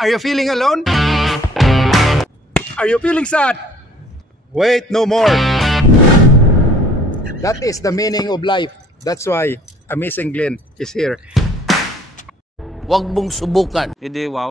Are you feeling alone? Are you feeling sad? Wait no more. That is the meaning of life. That's why Amazing Glenn is here. Huwag mong subukan. Hindi, wow.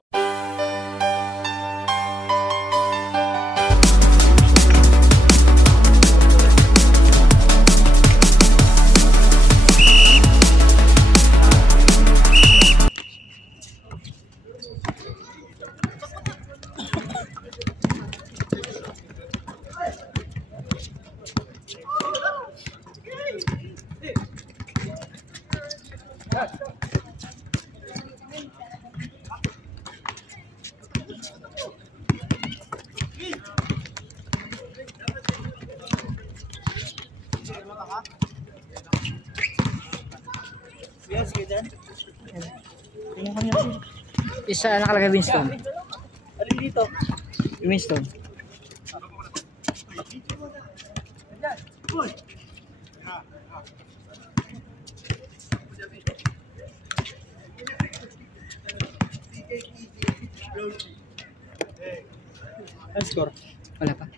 Isa nakalagay Winston. Alin dito? Winston. Ang score? Wala pa.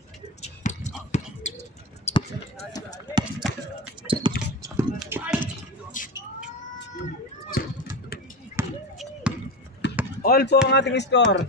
All po ang ating score.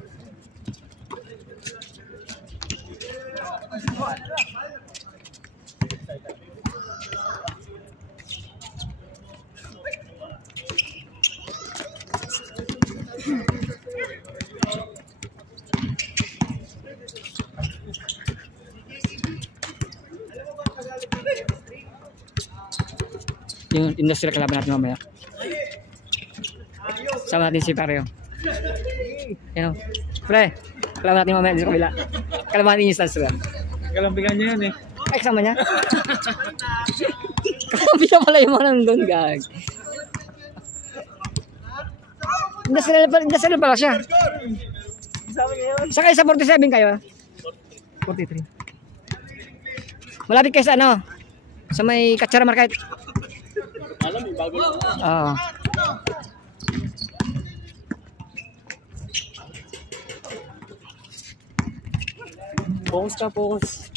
Yung industrial kalaban natin mamaya. Sama natin si Pareo. Yan o. Pre, kalaban natin mamaya sa kabila. Kalaban natin yung industrial. Kalampigan niya yan eh. Ay, kasama niya? Kabila pala yung mga nandun, gag. Industrial pala siya. Sabi niya yun. Sakay sa 47 kayo? 43. Malapit kayo sa ano? Sa may Katsara Market. Alam, may bago lang. Oo. Focus ka, focus.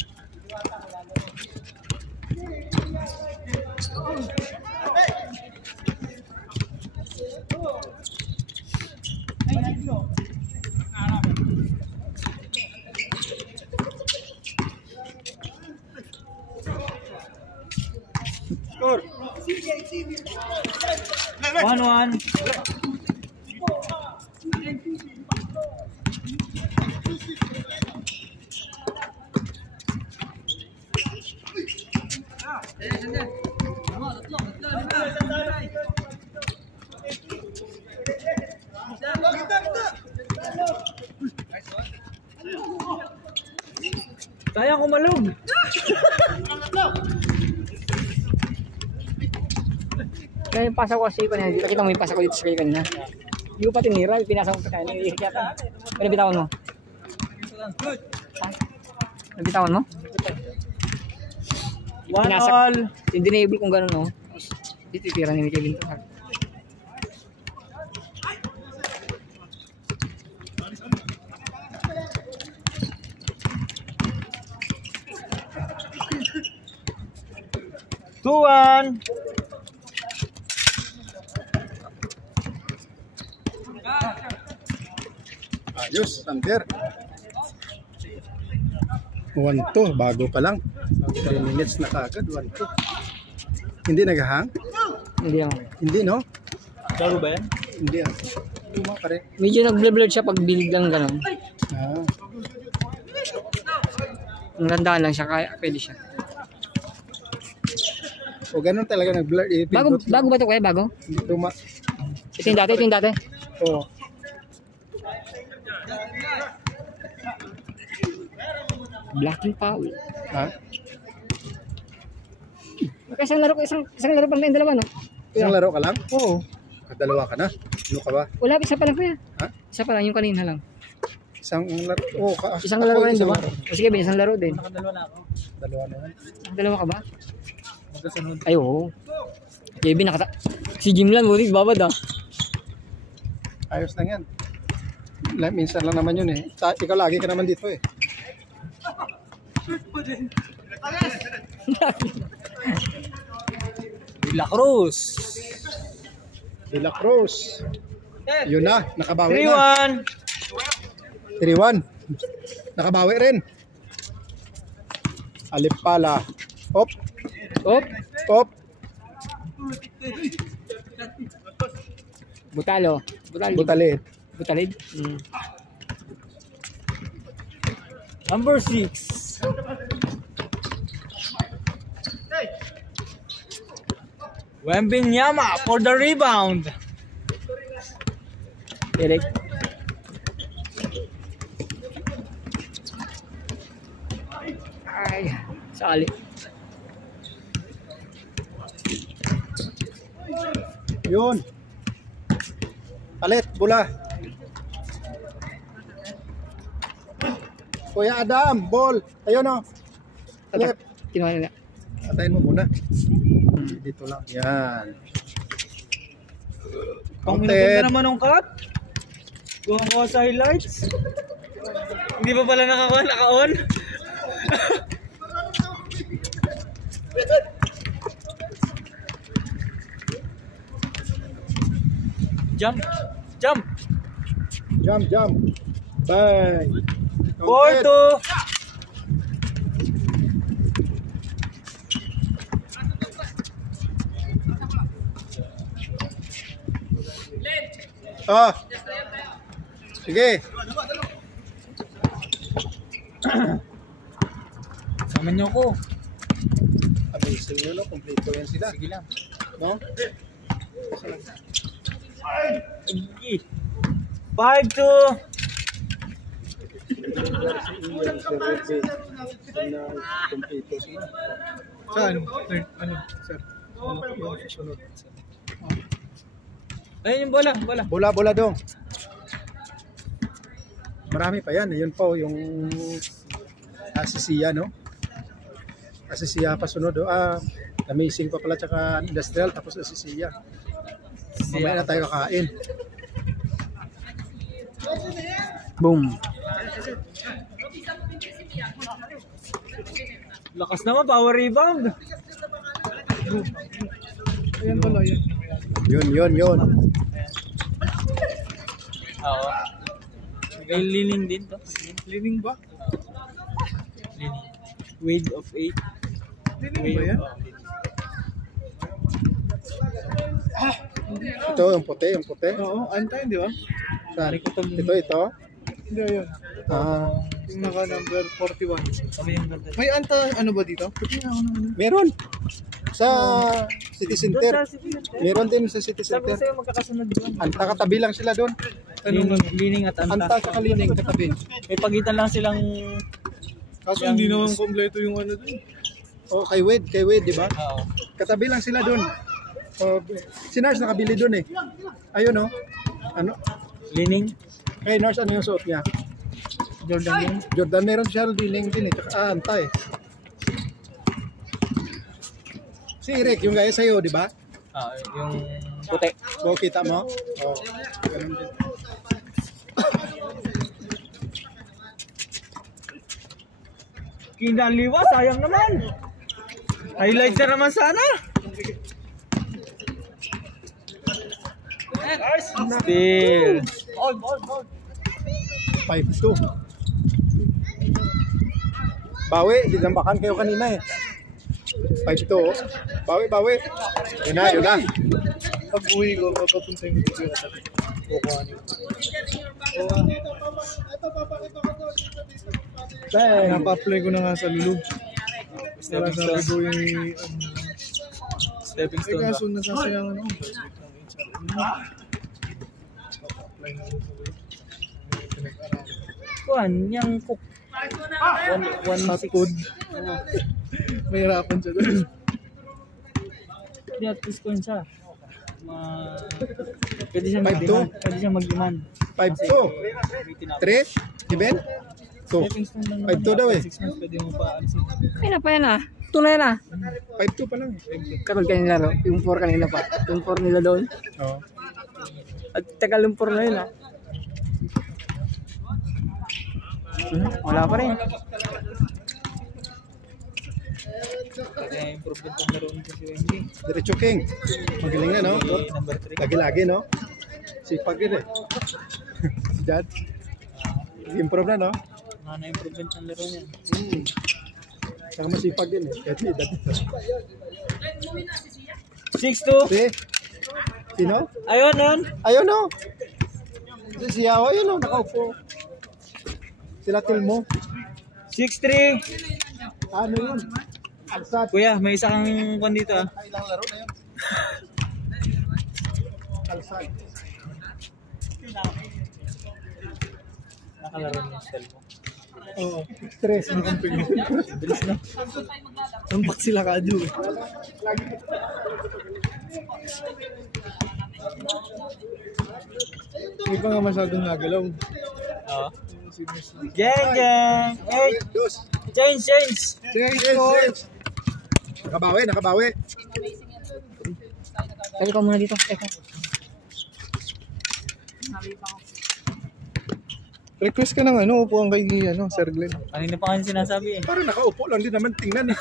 Score. 1-1. Sayang kumalog. Kaya yung pasok ko sa ikon, nakita mo yung pasok ko dito sa ikon na. Hindi ko pa tinira, pinasok ko sa kanya, naiirik yata. Ano bitawan mo? Ha? Ano bitawan mo? 1-all. Dinable kung gano'n, no? Dito itira ni Kevin. Tuan. Ayos, under. 1-2, bago pa lang. 3 minutes na kaagad, 1-2. Hindi naghahang? Hindi ako. Hindi, no? Bago ba yan? Hindi. Luma pa rin. Medyo nag-blur siya pag bilig lang gano'n. Ah. Ang gandaan lang siya, kaya pwede siya. O ganun talaga nag-blur. Bago ba ito kaya? Bago? Luma. Ito yung dati, Oo. Blocking foul. Ha? Isang laro pa lang, dalawa, no? Isang laro ka lang? Oo. Dalawa ka na? Ano ka ba? Wala, isa pa lang kuya. Ha? Isa pa lang, yung kanina lang. Isang laro? Oo. Isang laro rin, diba? O sige, isang laro din. Nakadalawa na ako. Dalawa na yan. Dalawa ka ba? Magkasunod. Ay, oo. Kevin, si Jim lang, buti babad ah. Ayos lang yan. Minsan lang naman yun eh. Ikaw lagi ka naman dito eh. De La Cruz. De La Cruz. Yun na, nakabawi na. 3-1. 3-1. Nakabawi rin. Alipala. Op. Op. Op. Butalo. Butalid. Butalid. Number 6. Wembenyama for the rebound. Eric. Ay, sakali. Yun. Palit, bola. Kuya Adam, ball. Ayun o. Palit. Kinuha nila. Patayin mo muna. Dito lang. Yan. Pang minutong na naman ang cut. Kuha ko sa highlights. Hindi pa pala naka-on? Jump. Jump. Bye. 4-2. Ah. Sige. Sama niyo ko. Amazing yun, no? Kompleto yan sila. Sige lang. No? Sige. 5-2. Kompleto sila. Saan? Ano? Sir? Yung susunod. Ayun yung bola. Bola dong. Marami pa yan. Yun po yung Asisia, no? Asisia pa sunod. Amazing pa pala tsaka industrial tapos Asisia. Mamaya na tayo kakain. Boom. Lakas naman, power rebound. Ayan pala yan. Yun. Oo. May lining din to. Lining ba? Lining. Wade of 8. Lining ba yan? Ito, yung puti. Oo, antay, di ba? Saan? Ito. Hindi, yun. Yung naka-number 41. Kami yung ganda. May anta, ano ba dito? Meron. Sa City Center. Meron din sa City Sabi ko Center. sa'yo, magkakasunod doon. Anta katabi lang sila doon. Lining at anta. Anta sa kalining katabi. May pagitan lang silang... Kaso hindi naman kompleto yung ano doon. Oh, kay Wade, di ba? Oo. Katabi lang sila doon. Si Nars nakabili doon eh. Ayun oh. Ano? Lining? Kay Nars, ano yung suot niya? Jordan din. Jordan, meron siya lining din eh. Tsaka anta eh. Si Eric, yung gaya sa'yo, di ba? Yung puti. So, kita mo? Oh, ganun din. Kinaliwa, sayang naman. Highlights na naman sana. Still. 5-2. Bawi, dinambakan kayo kanina eh. 5-2 oh. Bawi. Yun na. Pag uwi ko, papapunta yung video ka tabi. Kukuha niyo. Napa-apply ko na nga sa Lulub. Stepping stone. Stepping stone ba? Kaso nasasayangan ako. Kuhan, yung cook. 1-6. Mahirapan siya doon. Hindi, at least ko siya. Pwede siya 5-2? Pwede siya mag-iman. 5-2. 3? Even? 2. Stepping stone lang 5-2 daw eh. 6 months pwede mo pa alisin. Ay na pa yan ah. Ito na yan ah. 5-2 pa lang eh. Karol kanina laro. Yung 4 kanina pa. Yung 4 nila doon. Oo. At tagal yung 4 na yun ah. Wala pa rin. Kaya improvement ang laro nito si Wendy. Diretso King. Magaling na, no? Number 3. Lagi-lagi, no? Sipag yun eh. Si Dad. Improve na, no? Na-improvement ang laro niya. Saka masipag yun eh. Kahit may edad ito. 6-2. Si? Sino? Ayun. Ayun, no? Si Yawa, ayun, no? Nakaupo. Sila Tilmo. 6-3. Ano yun? Alsat. Kuya, may isa kang kwan dito ah. Ilang laro na yun? Alsat. Nakalaro niya sa cellphone. Oo. Stress ang company. Bilis na. Tambak sila kado. Hindi pa nga masyadong nagalaw. Oo. Gang! Hey! Dos. Change! Nakabawi. Sabi ko muna dito. Eko. Request ka ng upuan kay Sir Glenn. Kanina pa kasi sinasabi eh. Parang nakaupo lang din naman tingnan eh.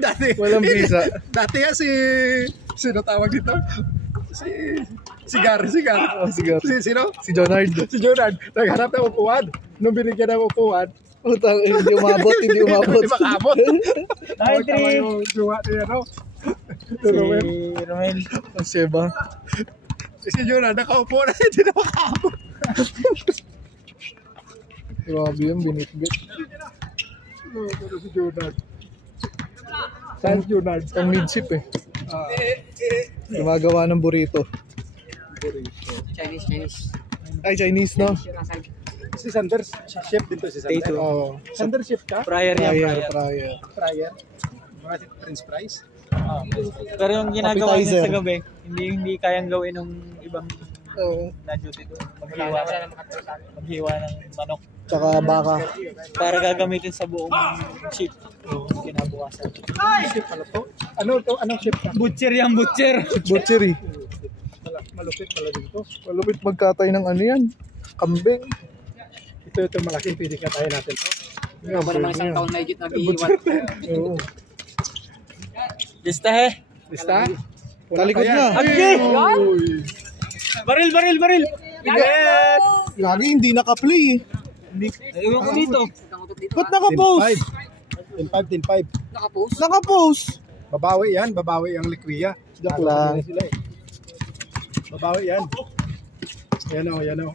Dati. Walang visa. Dati sino tawag dito? Sigar. Oh, sigar. Sino? Si Jonard. Si Jonard. Naghanap ng upuan. Nung binigyan ng upuan, Utang, hindi umabot. hindi makabot. Nine, Tama three. yung duwa niya, no? Si Romel. Ang seba. Si Jonard, nakaupo na, hindi na makabot. Grabe yung binitbit. Si Jonard. Saan si Jonard? Ang midsip eh. Gumagawa ng burrito. Chinese. Ay, Chinese, no? Si Sanders, chef din to si Sanders. Tato. Oo. Sanders chef ka? Fryer yan, Fryer. Fryer. Mga French fries. Ah. Pero yung ginagawa niya Appetizer. sa gabi, hindi kayang gawin ng ibang Oo. na-duty doon. Maghiwa ng manok. Tsaka baka. Para gagamitin sa buong shift. Kinabukasan. Chef pala to. Ano to? Anong chef ka? Butcher yan, butcher! Butchery. Malupit pala din to. Malupit magkatay ng yan. Kambing. Ito malaking pwede katayin natin to. Ikaw ba naman isang taon na higit nag-iiwan? Oo. Lista he! Lista? Talikod na. Agi! Baril! Yes! Lagi hindi naka-play. Ewan ko dito. Ba't naka-post? 10-5. Nakapost? Naka-post. Babawi ang Liquia. Joke lang. Sila eh. Babawi yan. Yan o.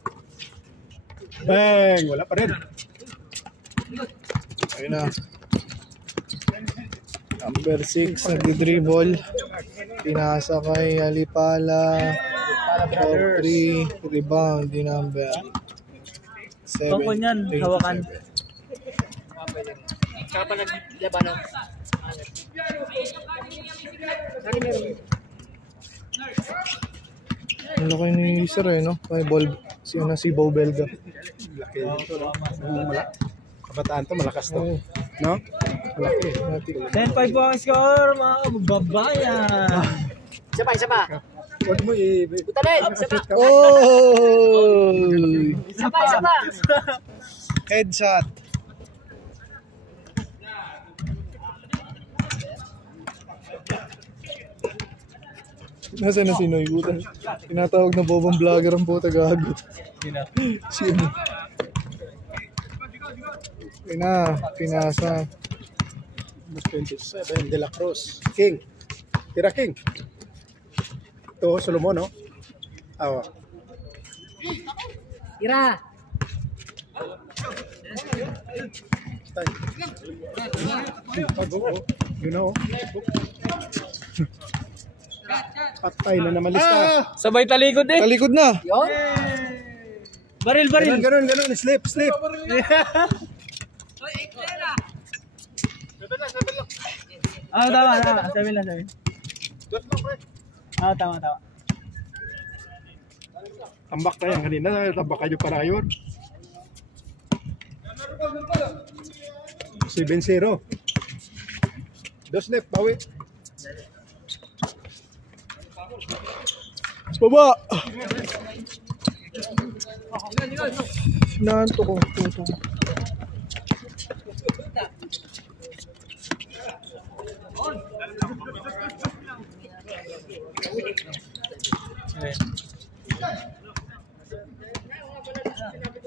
Bang! Wala pa rin. Ayun na. Number 6, nagdi-dribble. Pinasa kay Alipala. 4-3, rebound, di number. 7. Tungkol yan, hawakan. Saka pa nag-labanan. Ang laki ni Sir no? May ball, si Bo Belga. Laki ito. Kabataan to, malakas to. No? Malaki. 10-5 po ang score, mga kababayan. Isa pa. Huwag mo Butalin! Isa pa. Oh! Isa pa. Headshot. Nasaan na si Noy? Puta. Tinatawag na bobang vlogger ang puta gago. Sino? Ayun na, pinasa. 27, De La Cruz. King. Tira King. Ito, Solomon, no? Awa. Tira! You know. Patay na naman lista. Sabay talikod eh. Talikod na! Yun! Baril! Ganun. Slip. Tama. Sabi lang. Tama. Tambak tayo kanina. Tambak kayo para yun. 7-0. Dos left, bawi. Baba! Nanto ko. Tutong.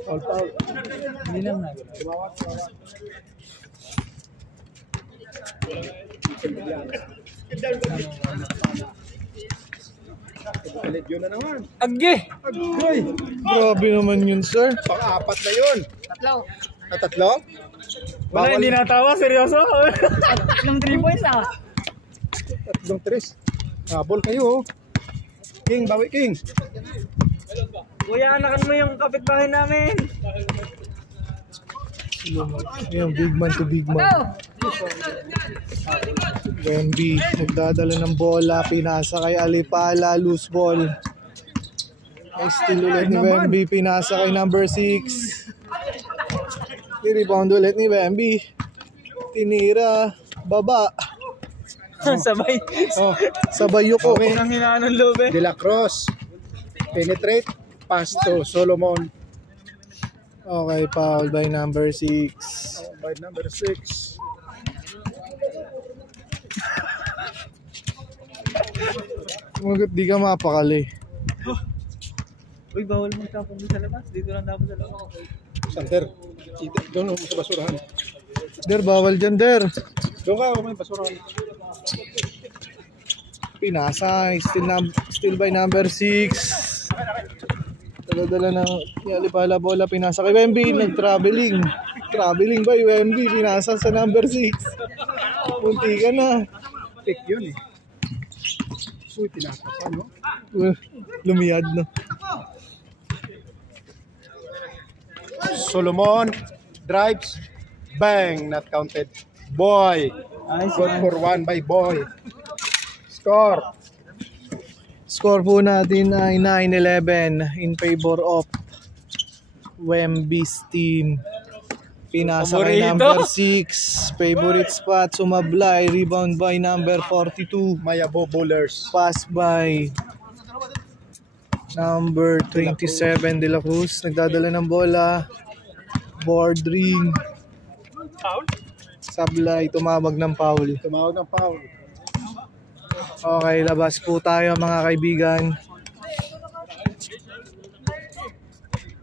Foul. Hindi lang na. Yun na naman. Agge! Agoy! Grabe naman yun, sir. Pang-apat na yun. Tatlo? Wala, hindi natawa. Seryoso? Ilang 3 points ah. Tatlong tres. Habol kayo. King, bawi King. Kuya, anakan mo yung kapitbahay namin. Ayan, big man to big man. Wemby, nagdadala ng bola, pinasa kay Alipala, loose ball. Ay, still ulit ni Wemby, pinasa kay number 6. I-rebound ulit ni Wemby. Tinira, baba. Sabay. Oh, Sabay yuko. Ang hinaan ng loob eh. De La Cruz. Penetrate. Pass to Solomon. Okay, foul by number 6. By number 6. Magot, di ka mapakali. Uy, bawal mo tapon sa labas. Dito lang tapon sa labas. Santer. Doon sa basurahan. Der, bawal dyan, Der. Doon ka, may basurahan. Pinasa, still by number 6. Dala-dala ng Alipala bola, pinasa kay Wemby, nag-traveling. Traveling by Wemby, pinasa sa number 6. Punti ka na. Pick yun eh. Uy, tinatapan, no? Lumiyad na. Solomon drives. Bang! Not counted. Boy. Good for one by Boy. Score. Score po natin ay 9-11 in favor of Wemby's team. Pinasa kay number 6. Favorite spot, sumablay. Rebound by number 42. Mayabo Bowlers. Pass by number 27 De La Cruz. Nagdadala ng bola. Board ring. Sablay, tumawag ng foul. Tumawag ng foul. Okay, labas po tayo mga kaibigan.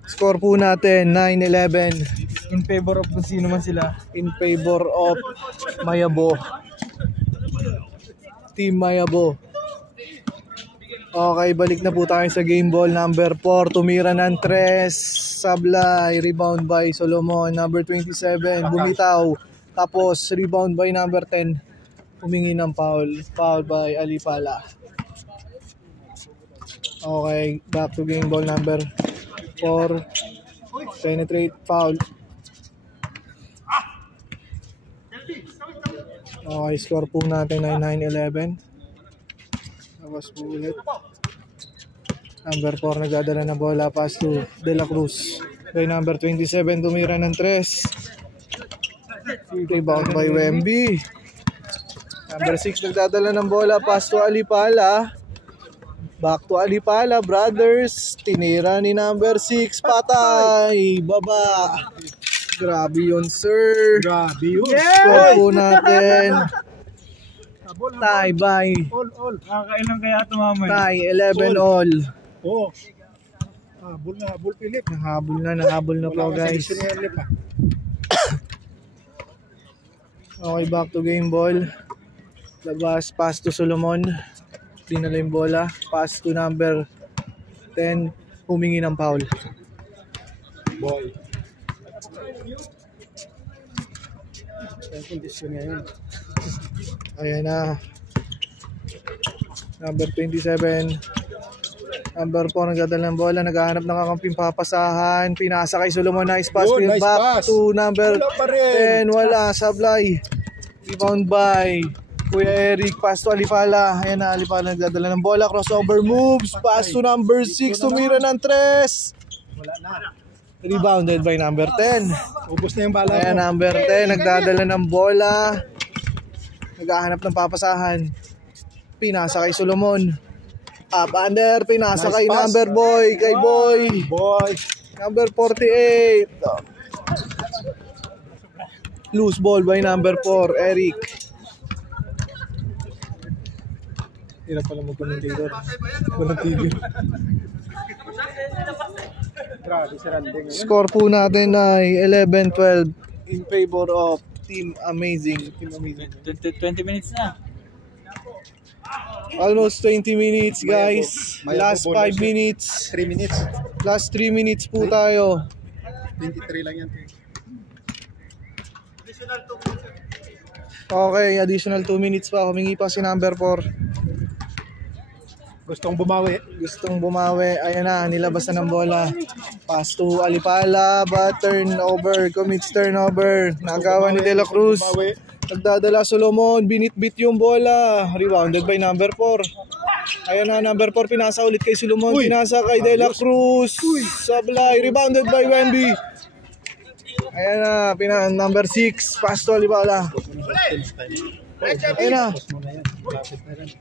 Score po natin 9-11 In favor of kung sino man sila. in favor of Mayabo. Team Mayabo. Okay, balik na po tayo sa game ball. Number 4, tumira ng 3. Sablay, rebound by Solomon. Number 27, bumitaw. Tapos rebound by number 10. Humingi ng foul. Foul by Alipala. Okay, back to game ball number 4. Penetrate, foul. Okay, score po natin ay 9-11. Tapos po ulit. Number 4 nagdadala ng bola, pass to De La Cruz. By number 27, tumira ng 3. Rebound by Wemby. Number 6 nagdadala ng bola, pass to Alipala. Back to Alipala, brothers. Tinira ni number 6, patay. Baba. Grabe yun, sir. Grabe yun. Score po natin. Tie by. All. Nakakailang kaya tumamay. Tie, 11 all. Oh. Habol na, habol Philip. Nahabol na po, guys. Okay, back to game ball. Labas, pass to Solomon. Dinala yung bola. Pass to number 10. Humingi ng foul. Boy. Kondisyon ngayon. Ayan na. Number 27. Number 4 nagdadala ng bola. Naghahanap ng kakamping papasahan. Pinasa kay Solomon. Nice pass. Yun, nice back pass. to number Wala pa rin. 10. Wala. Sablay. Rebound by Kuya Eric. Pass to Alipala. Ayan na. Alipala nagdadala ng bola. Crossover moves. Pass to number 6. Tumira ng 3. Wala na. Rebounded by number 10. Ubus na yung bala Ayan, mo. number 10. Nagdadala ng bola. Naghahanap ng papasahan. Pinasa kay Solomon. Up under. Pinasa Nice kay pass. number boy. Kay boy. Boy. Number 48. Loose ball by number 4, Eric. Hirap pala mag-commentator. Walang TV. Score po natin ay 11-12 in favor of Team Amazing. 20 minutes na. Almost 20 minutes, guys. Last 5 minutes. 3 minutes. Last 3 minutes po tayo. 23 lang yan. Okay, additional 2 minutes pa. Humingi pa si number 4. Gustong bumawi. Gustong bumawi. Ayan na, nilabas na ng bola. Pass to Alipala, but turnover. Commits turnover. Nagawa ni De La Cruz. Nagdadala Solomon. Binitbit yung bola. Rebounded by number 4. Ayan na, number 4. Pinasa ulit kay Solomon. Pinasa kay De La Cruz. Sablay. Rebounded by Wemby. Ayan na, number 6. Pass to Alipala. Ayan na.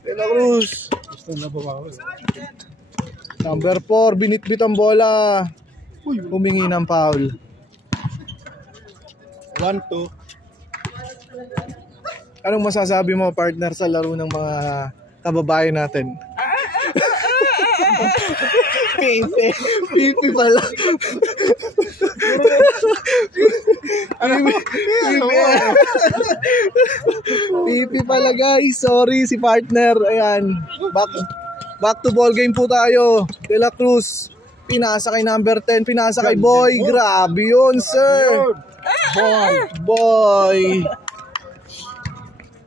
De La Cruz. Number 4, binitbit ang bola. Humingi ng foul. 1-2. Anong masasabi mo, partner, sa laro ng mga kababayan natin? Pipi pala. Pipi pala, guys. Sorry, si partner. Ayan. Back to ball game po tayo. De La Cruz. Pinasa kay number 10. Pinasa kay Boy. Grabe yun, sir. Boy.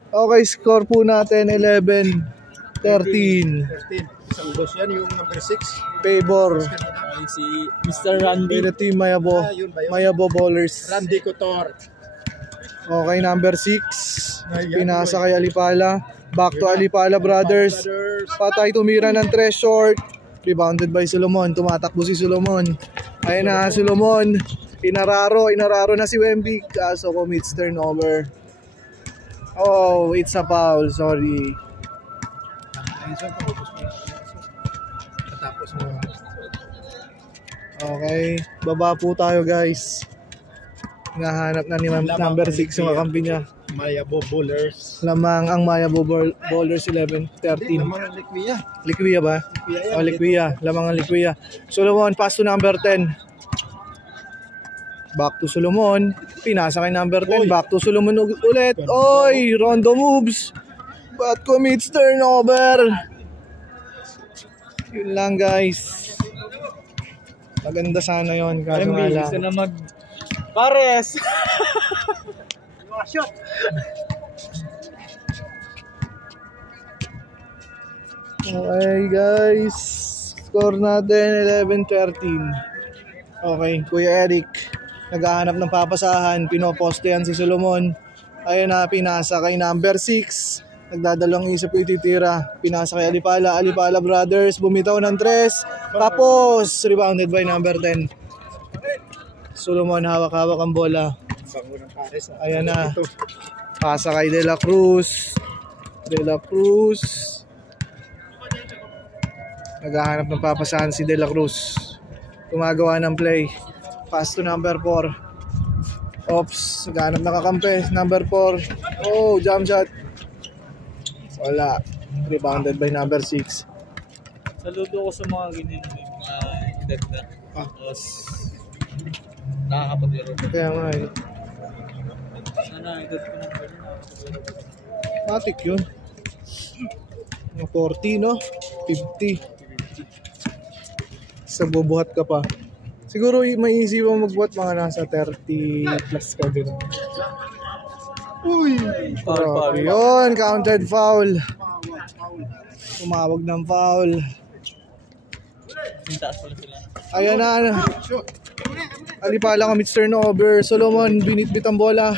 Okay, score po natin 11-13. Isang boss yan, yung number 6. Favor. Si Mr. Randy. Pero team Mayabo. Mayabo Bowlers. Randy Couture. Okay, number 6. Pinasa kay Alipala. Back to Alipala brothers. Patay tumira ng 3 short. Rebounded by Solomon. Tumatakbo si Solomon. Ayan na, Solomon. Inararo na si Wemby. Kaso commits turnover. Oh, it's a foul. Sorry. Okay, baba po tayo, guys. Nahanap na ni number 6 yung kakampi niya. Mayabo Bowlers. Lamang ang Mayabo Bowlers 11-13. Lamang ang Likwiya. Likwiya ba? O, Likwiya. Lamang ang Likwiya. Solomon, pass to number 10. Back to Solomon. Pinasa kay number 10. Back to Solomon ulit. Oy, rondo moves. But commits turnover. Yun lang, guys. Maganda sana yun. Kaso nga lang. Gusto na Pares. Okay, guys. Score natin 11-13. Okay, Kuya Eric. Naghahanap ng papasahan. Pinopostehan si Solomon. Ayun na, pinasa kay number 6. Nagdadalawang isip ko ititira. Pinasa kay Alipala. Alipala brothers. Bumitaw ng 3. Tapos, rebounded by number 10. Solomon, hawak-hawak ang bola. Ayan na. Pasa kay De La Cruz. De La Cruz. Naghahanap ng papasahan si De La Cruz. Gumagawa ng play. Pass to number 4. Oops. Naghahanap na kakampi. Number 4. Oh, jump shot. Wala. Rebounded by number 6. Saludo ko sa mga ganyan na may mga edad na. Tapos, nakakapaglaro. Kaya nga eh. Sana edad ko ng ganyan. Matik yun. Mga 40, no? 50. Sa bubuhat ka pa. Siguro may isipan magbuhat mga nasa 30 plus ka din. Uy! Grabe yun. Counted foul. Tumawag ng foul. Taas pala sila. Ayan na. Alipala commits turnover. Solomon, binitbit ang bola.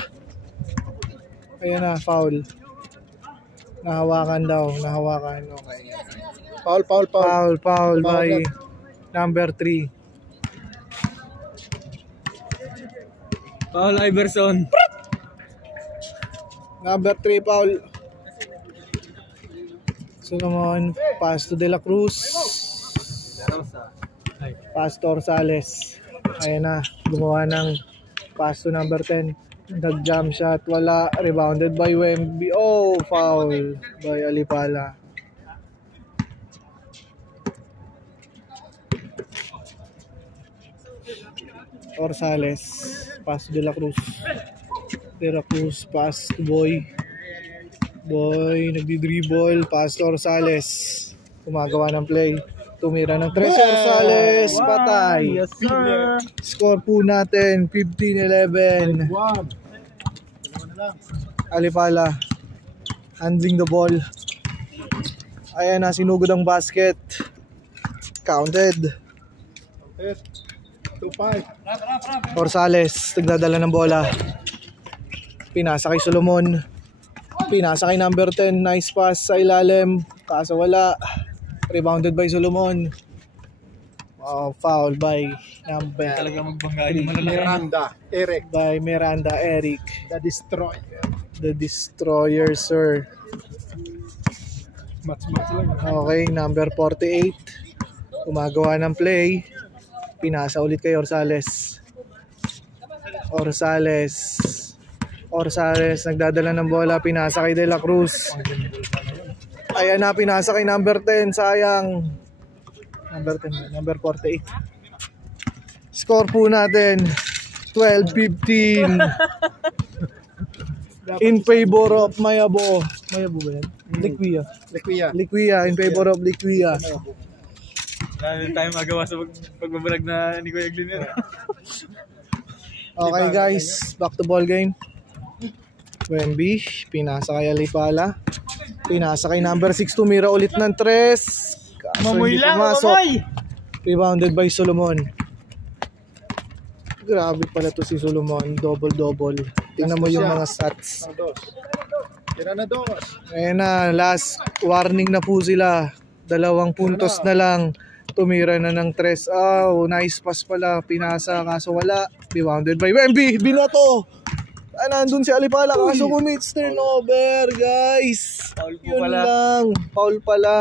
Ayan na, foul. Nahawakan daw. Nahawakan. Okay. Foul by number 3. Paul Iverson. Number 3 foul. Solomon, pass to De La Cruz. Pastor Sales. Ayan na, gumawa ng pass to number 10. Nag-jump shot, wala. Rebounded by Wemby. Oh, foul by Alipala. Orsales, pass to De La Cruz. De La Cruz, pass to Boy. Boy, nagdi-dribble, pass to Orsales. Gumagawa ng play. Tumira ng 3 Orsales, patay. Yes, sir. Score po natin, 15-11. Alipala, handling the ball. Ayan na, sinugod ang basket. Counted. 2-5. Orsales, nagdadala ng bola. Pinasa kay Solomon. Pinasa kay number 10. Nice pass sa ilalim. Kaso wala. Rebounded by Solomon. Oh, foul by number Talaga magbangga yung malalaki. Miranda, Eric, by Miranda Eric. the destroyer. The Destroyer, sir. Match lang. Okay, number 48. Gumagawa ng play. Pinasa ulit kay Orsales. Orsales, nagdadala ng bola. Pinasa kay De La Cruz. Ayan na, pinasa kay number 10. Sayang. Number 48. Score po natin, 12-15. In favor of Mayabo. Mayabo ba yan? Liquia. In favor of Liquia. Wala na tayo magawa sa pagbabalag na ni Kuya Gliner. Okay guys, back to ball game. Wemby, pinasa kay Alipala. Pinasa kay number 6, tumira ulit ng 3. Mamoy lang, mamoy! Rebounded by Solomon. Grabe pala to si Solomon, double-double. Tingnan mo yung mga stats. Tira na 2. Ayan na, last warning na po sila. 2 puntos na lang. Tumira na ng 3. Oh, nice pass pala. Pinasa, kaso wala. Rebounded by Wemby. Binato. Nandun si Alipala. Kaso commits turnover, guys. Foul po Yun pala. lang. Foul pala.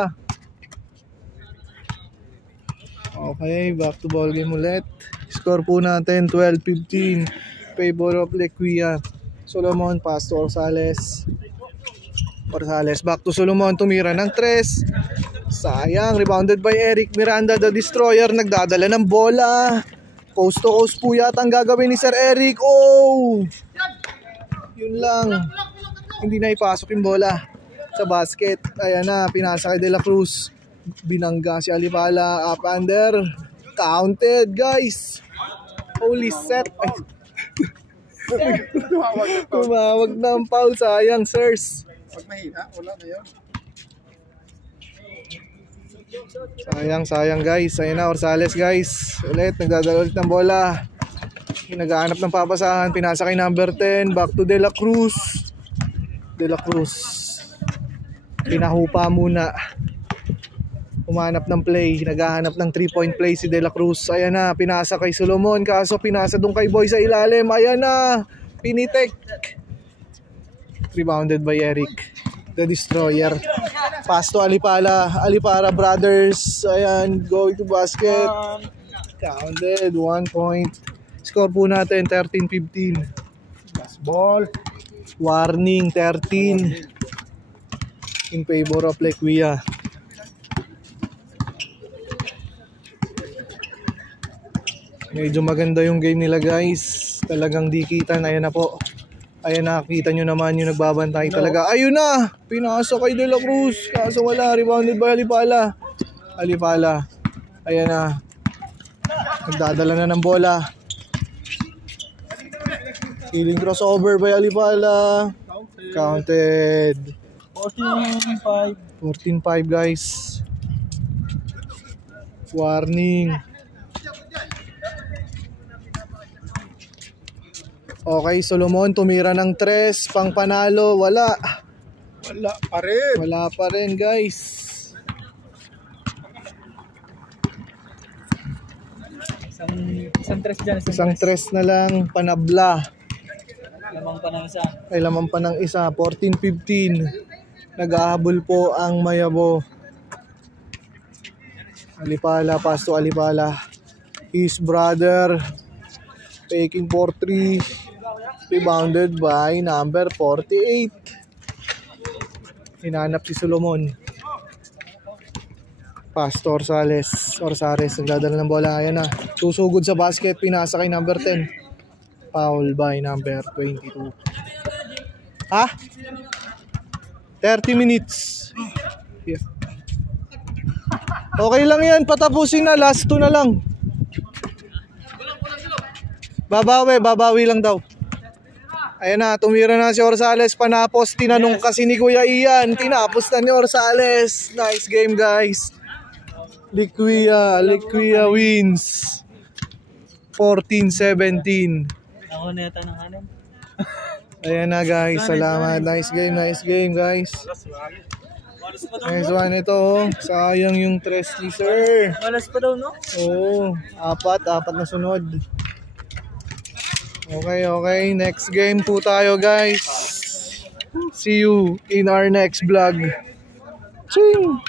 Okay, back to ball game ulit. Score po natin 12-15. Favor of Liquia. Solomon, pass to Orsales. Back to Solomon. Tumira ng 3. Sayang, rebounded by Eric Miranda, the Destroyer. Nagdadala ng bola. Coast to coast po yata ang gagawin ni Sir Eric. Oh! Yun lang. Hindi na ipasok yung bola sa basket. Ayan na, pinasa kay De La Cruz. Binangga si Alipala. Up under. Counted, guys. Holy set. Tumawag na ang foul. Sayang, sirs. Pag mahina, wala na yun. Sayang guys. Ayun na, Orsales guys. Ulit, nagdadala ulit ng bola. Nagaanap ng papasahan. Pinasa kay number 10. Back to De La Cruz. Pinahupa muna. Umanap ng play. Naghahanap ng 3-point play si De La Cruz. Ayan na, pinasa kay Solomon. Kaso pinasa doon kay Boy sa ilalim. Ayan na, pinitek. Rebounded by Eric, the Destroyer. Pass to Alipala brothers. Ayan, going to basket. Counted, 1 point. Score po natin, 13-15. Ball. Warning, 13. In favor of Liquia. Medyo maganda yung game nila guys. Talagang dikitan. Ayan na po. Ayan na, kita nyo naman yung nagbabantay talaga. Ayun na! Pinasa kay De La Cruz. Kaso wala, rebounded by Alipala. Ayan na. Nagdadala na ng bola. Healing crossover by Alipala. Counted. 14-5. 14-5 guys. Warning. Okay, Solomon tumira ng 3, pang panalo, wala. Wala pa rin guys. Isang tres dyan. Isang 3 na lang, panabla. Lamang pa ng isa. Ay lamang pa ng isa, 14-15. Nag-ahabol po ang Mayabo. Alipala, pass to Alipala. His brother Faking 4-3. Rebounded by number 48. Hinanap si Solomon. Pass to Orsales. Orsares nagdadala ng bola. Ayan na. Susugod sa basket. Pinasa kay number 10. Foul by number 22. Ha? 30 minutes. Yeah. Okay lang yan. Patapusin na. Last 2 na lang. Babawi lang daw. Ayan na, tumira na si Orsales. Panapos, tinanong kasi ni Kuya Ian. Tinapos na ni Orsales. Nice game, guys. Liquia wins. 14-17. Ako neta ng kanin. Ayan na, guys. Salamat. Nice game, guys. Nice one ito. Oh. Sayang yung tres sir. Malas pa daw, no? Oo. Apat na sunod. Okay. Next game po tayo, guys. See you in our next vlog. Ching!